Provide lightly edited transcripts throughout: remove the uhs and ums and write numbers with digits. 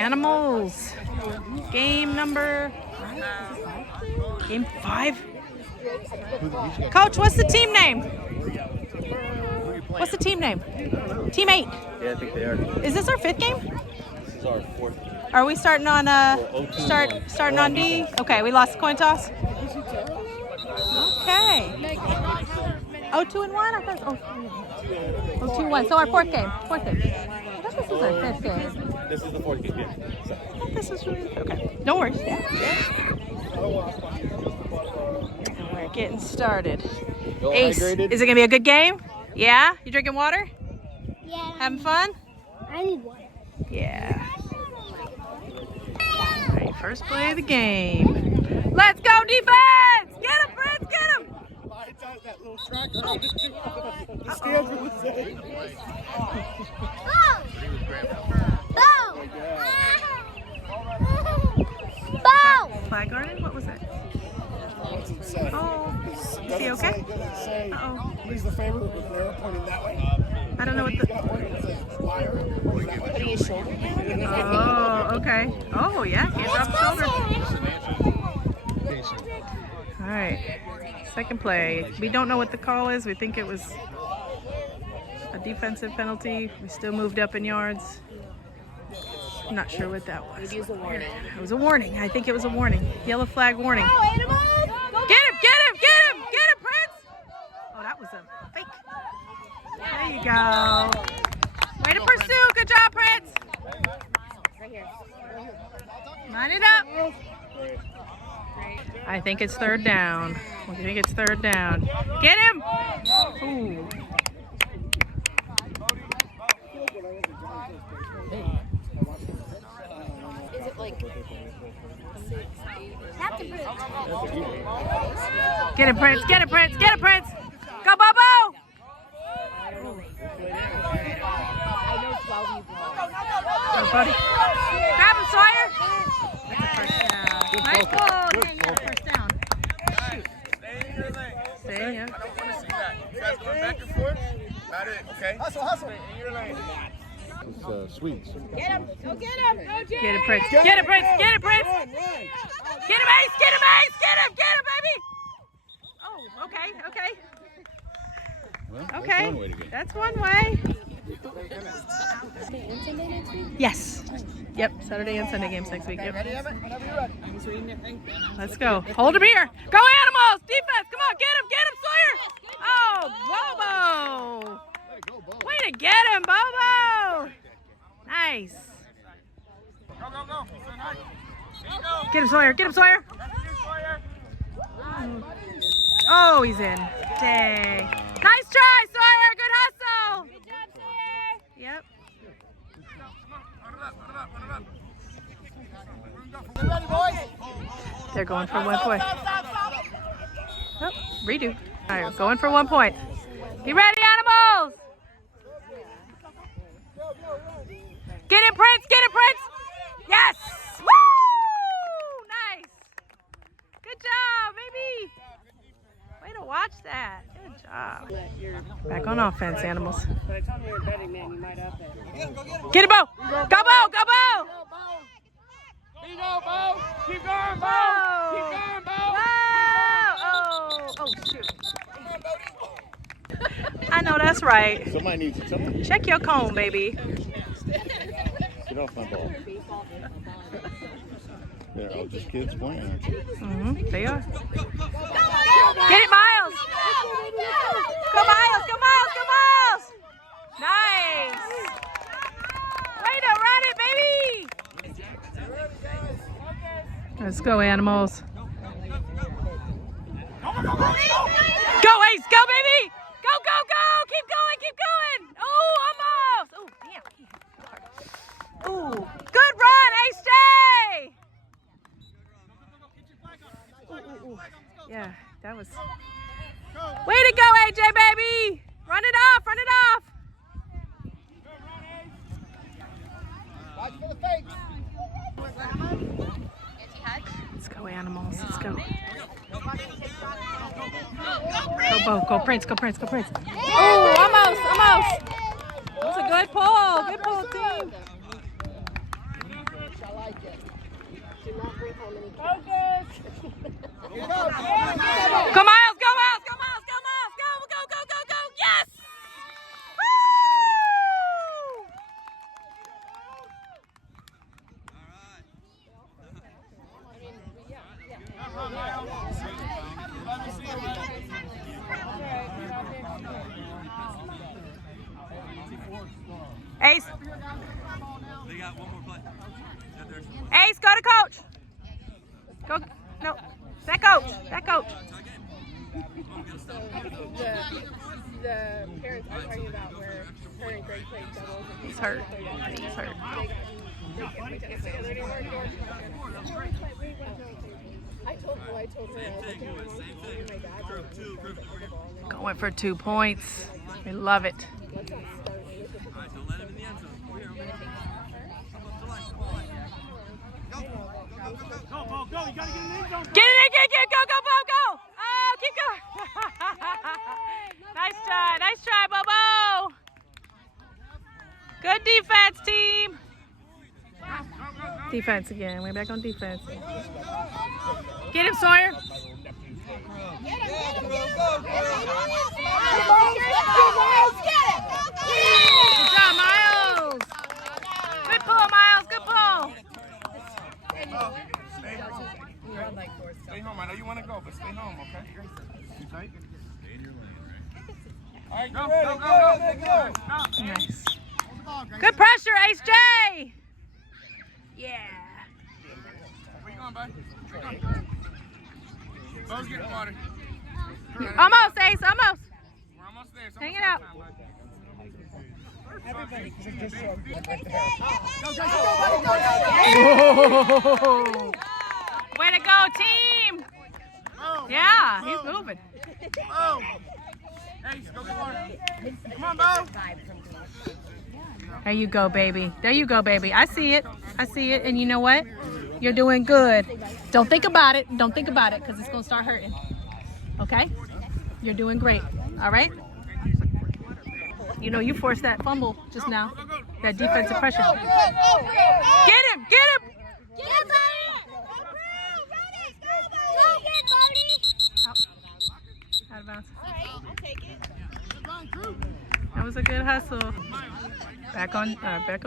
Animals. Game 5. Coach, what's the team name? What's the team name? Team 8. Yeah, I think they are. Is this our 5th game? This is our 4th game. Are we starting on starting on D? Okay, we lost the coin toss. Okay. 0-2-1? I thought it was 0-2-1. So our 4th game. I thought this was our 5th game. This is the 4th game. I thought this was really okay. No worries. Yeah. We're getting started. Ace, is it gonna be a good game? Yeah. You drinking water? Yeah. Having fun? I need water. Yeah. All right, first play of the game. Let's go defense! Get him, Prince! Get him! That little tracker. The stands are the same. Flag guarded? What was it? Oh, is he okay? Uh-oh. He's the favorite, but they're pointing that way. I don't know what the... Oh, okay. Oh, yeah. Hands off the shoulder. All right. Second play. We don't know what the call is. We think it was a defensive penalty. We still moved up in yards. I'm not sure what that was. It was a warning. I think it was a warning. Yellow flag warning. Get him! Get him! Get him! Get him, Prince! Oh, that was a fake. There you go. Way to pursue. Good job, Prince. Line it up. I think it's 3rd down. I think it's 3rd down. Get him! Ooh. Is it like 6, 8? Get it, Prince! Get it, Prince! Get it, Prince! Go, Bobo! I know 12 you Go, buddy. Grab him, Sawyer! Nice ball. Yeah, you got a first down. Shoot. Stay, yeah. I don't want to see that. You guys going back and forth? Not it, okay? Hustle. In your lane. It's sweets. Get him. Go get him. Go, Jerry. Get it, Prince. Get it, Prince. Get it, Prince. Run. Get him, Ace. Get him, Ace. Get him, baby. Oh, okay. Well, Okay. That's one way. Yes. Yep. Saturday and Sunday games next week. Yep. Ready, Emmett? Whenever you're ready. Let's go. Hold him here. Go Animals. Defense. Come on. Get him, Sawyer. Oh, Bobo. Way to get him, Bobo. Nice. Go. Get him, Sawyer. Oh, he's in. Dang. Nice try, Sawyer. Good hustle. Good job, Sawyer. Yep. Get ready, boys. They're going for 1 point. Oh, redo. All right, going for 1 point. Be ready, Animals. Get it, Prince. Yes. Woo! Nice. Good job, baby. Way to watch that. Good job. Back on offense, Animals. By the time you're betting, man, you might have to. Get it, Bo. Go, Bo. Keep going, Bo. Oh, shoot. I know that's right. Somebody needs something. Check your cone, baby. Get off my ball. They're all just kids playing, aren't you? They are. Get it, Miles. Go, Miles. Nice. Way to run it, baby. Let's go, Animals. Go, Ace. Go, baby. Go. Keep going. Oh, almost. Oh, damn. Ooh, good run, Ace J. Ooh. Yeah, that was. Way to go, AJ, baby. Run it off. Watch for the fakes. Let's go, Animals. Let's go. Go, Prince. Oh, almost. That was a good pull. Good pull, team. how many Go Miles, go Miles, go Miles, go Miles, go, go, go, go, go, yes! Woo! Ace. They got one more play. Ace, go to coach. Go, no, that coach, that coach. The parents are talking about where her and Greg played doubles. He's hurt. He's hurt. I told her, I was like, yeah, my dad. Going for 2 points. We love it. Let's not start with the Don't let him in the end zone. We're over here. Go, Bo, go. You gotta get in the end zone. Get it in, go, go, Bo, go. Oh, keep going. Nice try, Bobo. Good defense, team. Defense again. We're back on defense. Get him, Sawyer. Good job, Miles. Good pull, Miles. Good pull. Stay home. I know you want to go, but stay home, okay? You tight? All right, go. Nice. Good pressure, Ace J. Yeah. Where you going, bud? Bo's getting water. Almost, Ace. Almost. We're almost there. It's Hang it almost out. time, bud. Way to go, team. Yeah, he's moving. Bo! Hey, go get water. Come on, Bo. There you go, baby. There you go, baby. I see it. I see it. And you know what? You're doing good. Don't think about it. Don't think about it because it's going to start hurting. Okay? You're doing great. All right? You know, you forced that fumble just now. That defensive pressure. Get him! Get him! Out of bounds. That was a good hustle. Back on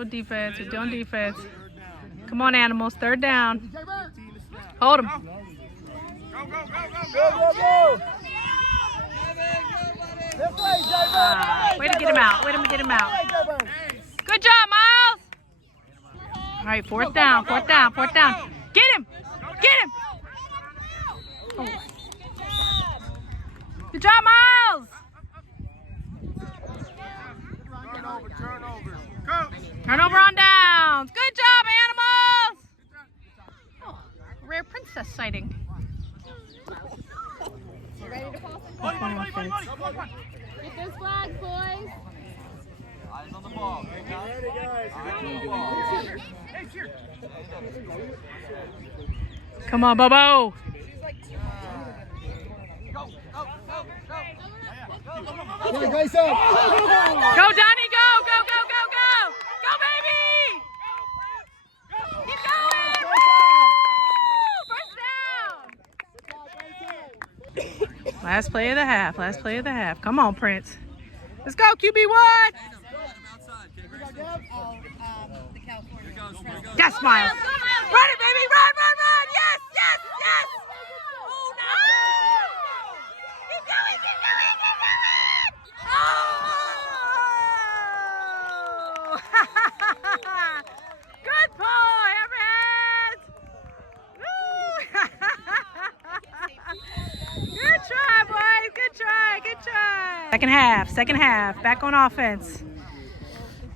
defense. We're doing defense. Come on, animals. 3rd down. Hold him. Way to get him out. Way to get him out. Good job, Miles. All right, 4th down. 4th down. 4th down. Get him. Get him. Oh. Good job, Miles. Turnover on downs. Good job, animals. Oh, rare princess sighting. Ready to pass it? Offense. Get those flags, boys. Eyes on the ball. Come on, Bobo. Go, guys up. Go, Donnie, go, go, go, go, go. Go, baby. Keep going. Woo! First down. Last play of the half. Last play of the half. Come on, Prince. Let's go, QB1. Yes, Miles. Run it, baby. Run, run, run. Yes, yes, yes. Oh, no. Keep going, keep going, keep going. Oh. Good pull, Hammerheads. Woo. Good try, boys. Good try, good try. Second half. Back on offense.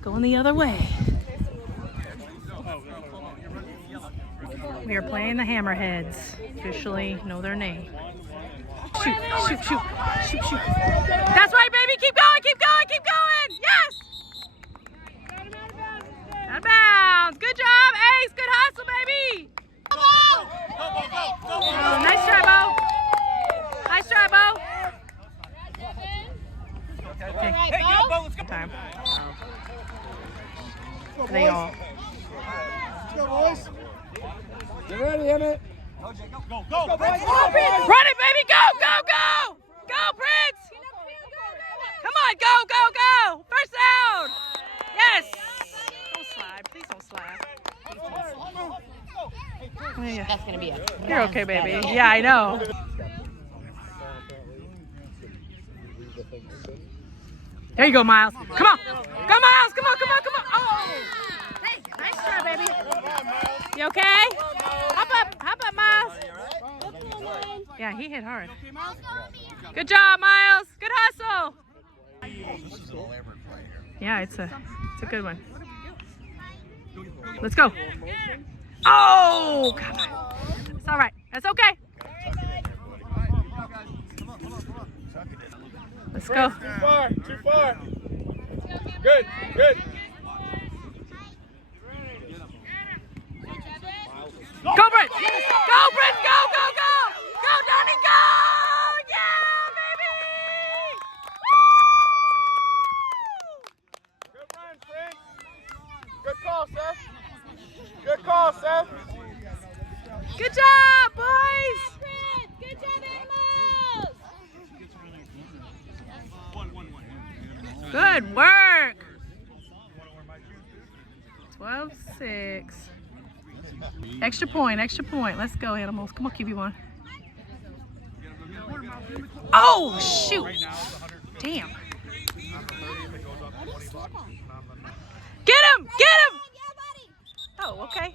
Going the other way. We are playing the Hammerheads. Officially know their name. Shoot, shoot, shoot, shoot, shoot. That's right, baby. Keep going, keep going, keep going. Yes. Out of bounds. Good job, Ace. Good hustle, baby. Oh, nice try, Bo. Nice try, Bo. Okay. Time. They all. Get ready, Emmett. Go, Jay, go. Go, go, Run it, baby! Go, go, go! Go, Prince! Come on, go, go, go! First down! Yes! Don't slide. Please don't slide. Yeah. That's gonna be it. You're okay, baby. Yeah, I know. There you go, Miles. Come on. Go, Miles. Come on, come on, come on. Oh! Hey, nice try, baby. You okay? Hop up, Miles. Yeah, he hit hard. Good job, Miles. Good hustle. Yeah, it's a good one. Let's go. Oh, come on. It's all right. That's okay. Let's go. Too far, too far. Good, good. Go, Brent! Go, Brent! Go, go, go! Go, Donnie, go! Yeah, baby! Woo! Good run, Prince. Good call, Seth. Good call, Seth. Good job, boys! Good job, animals! Good work! 12-6. Extra point, extra point. Let's go, animals. Come on, QB1. Oh, shoot! Damn. Get him! Get him! Oh, okay.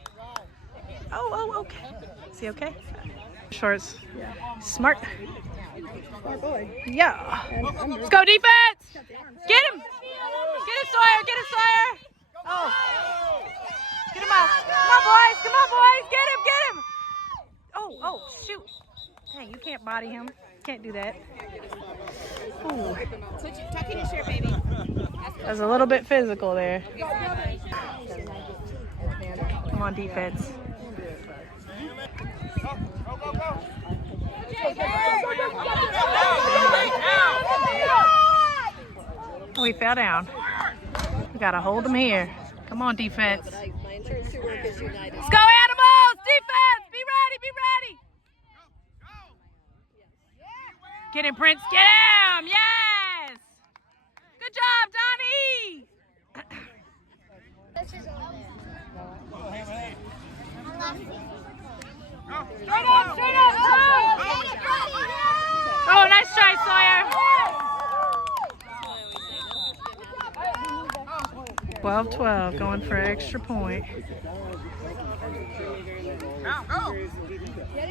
Oh, okay. Is he okay? Shorts. Smart. Yeah. Let's go, defense! Get him! Get him, Sawyer! Get him, Sawyer! Oh. Get him out. Come on, boys! Come on, boys! Get him! Get him! Oh, shoot. Dang, you can't body him. Can't do that. Ooh. Tuck in your shirt, baby. That was a little bit physical there. Come on, defense. Oh, he fell down. We gotta hold him here. Come on, defense. My insurance to work is United. Let's go, animals! Defense! Be ready, be ready! Get him, Prince! Get him! Yes! Good job, Donnie! Straight up, straight up! Oh, nice try, Sawyer! 12-12, going for an extra point.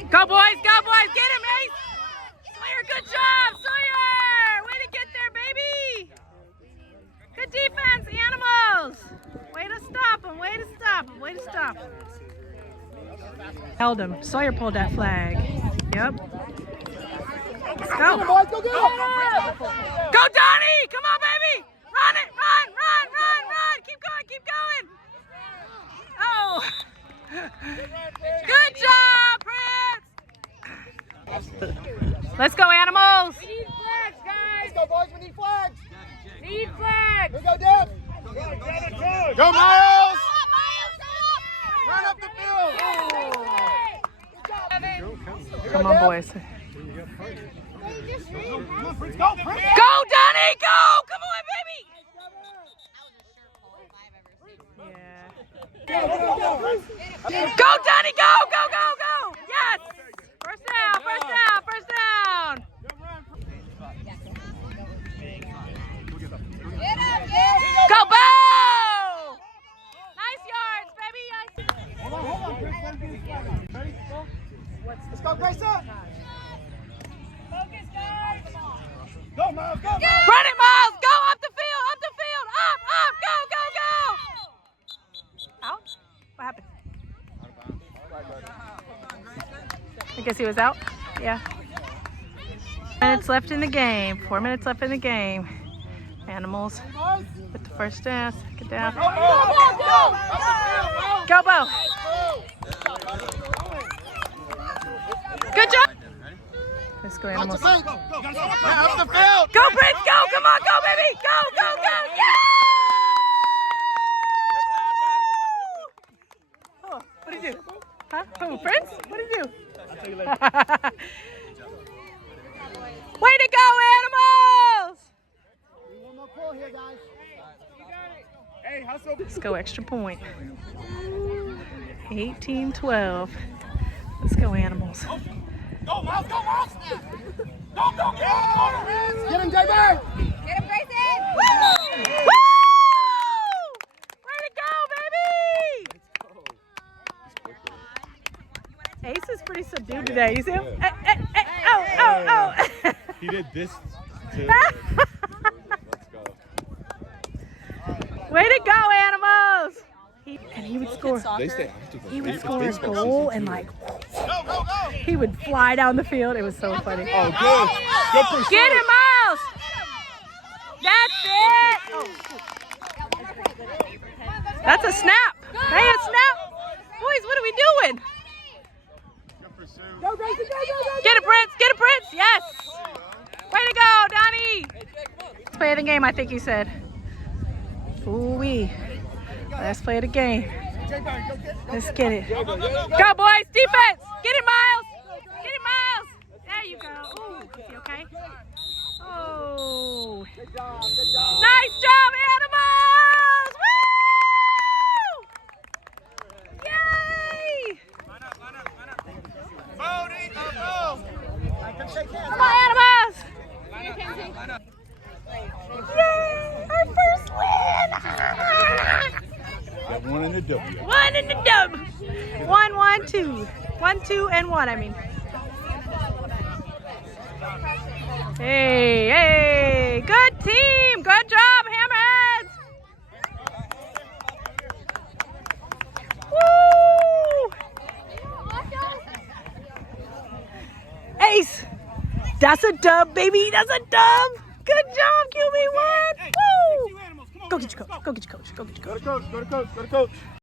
Go, boys! Go, boys! Get him, Ace! Sawyer, good job! Sawyer! Way to get there, baby! Good defense, animals! Way to stop him, way to stop him, way to stop him. Held him. Sawyer pulled that flag. Yep. Let's go. Boys, go get it. Go, Donnie! Come on, baby! Run it! Run, run, run, run! Keep going, keep going! Oh! Good job, Prince! Let's go, animals! We need flags, guys! Let's go, boys. We need flags. Need flags! Here we go, Deb. Go, Miles! Run up the field! Come on, boys. Go, Prince! Go, Donnie! Go! Come on, baby! Yeah. Go, Donnie! Go! Go! Go! Go! Yes! First down! First down! First down! Go, Bo! Nice yards, baby! Hold on, Chris. Let him get his flag. Ready? Let's go, Grayson. Focus, guys! Go, Miles. Go, Miles. Run it, Miles! Go up the field! Up the field! Up! Up! Go! Go! Go! Out? What happened? I guess he was out? Yeah. 4 minutes left in the game. 4 minutes left in the game. Animals with the first down, second down. Go, Bo! Good job! Let's go, animals. Up the field! Go, Prince! Go! Come on, go, baby! Go! Go! Go! Yeah! Oh, what did he do? Huh? Who, Prince? What did you do? I'll tell you later. Way to go, animals! One more pull here, guys. Hey, hustle. Let's go extra point. 18-12. Let's go, animals. Go, Miles, go, Miles. Go, go, get him. Get him, J-Bird. Get him, Grayson! Woo! Way to go, baby! Ace is pretty subdued today. You see him? Oh. He did this too. Let's go. Way to go, animals! He would score. They stay active. He would score a goal and he would fly down the field. It was so funny. Oh, good. Good pursuit. Get him, Miles! That's it! Oh, that's a snap. Hey, a snap. Boys, what are we doing? Good pursuit. Go, Grayson, go, go, go. Get it, Prince. Get it, Prince. Yes. Way to go, Donnie. Let's play the game, I think he said. Ooh-wee. Let's play the game. J-Bird, go get. Let's get it. Go, boys. Defense. Get it, Miles. Get it, Miles. There you go. Ooh, is he okay? Oh. Good job, good job. Nice job, animals! Woo! Yay! Come on, animals! Yay! Our first win! Got one in the W. One in the dub. 1, 1, 2. 1, 2, and 1, I mean. Hey, hey, good team. Good job, Hammerheads. Woo! Ace, that's a dub, baby. That's a dub. Good job, QB1. Woo! Go get your coach. Go get your coach. Go get your coach. Go to coach, go to coach, go to coach.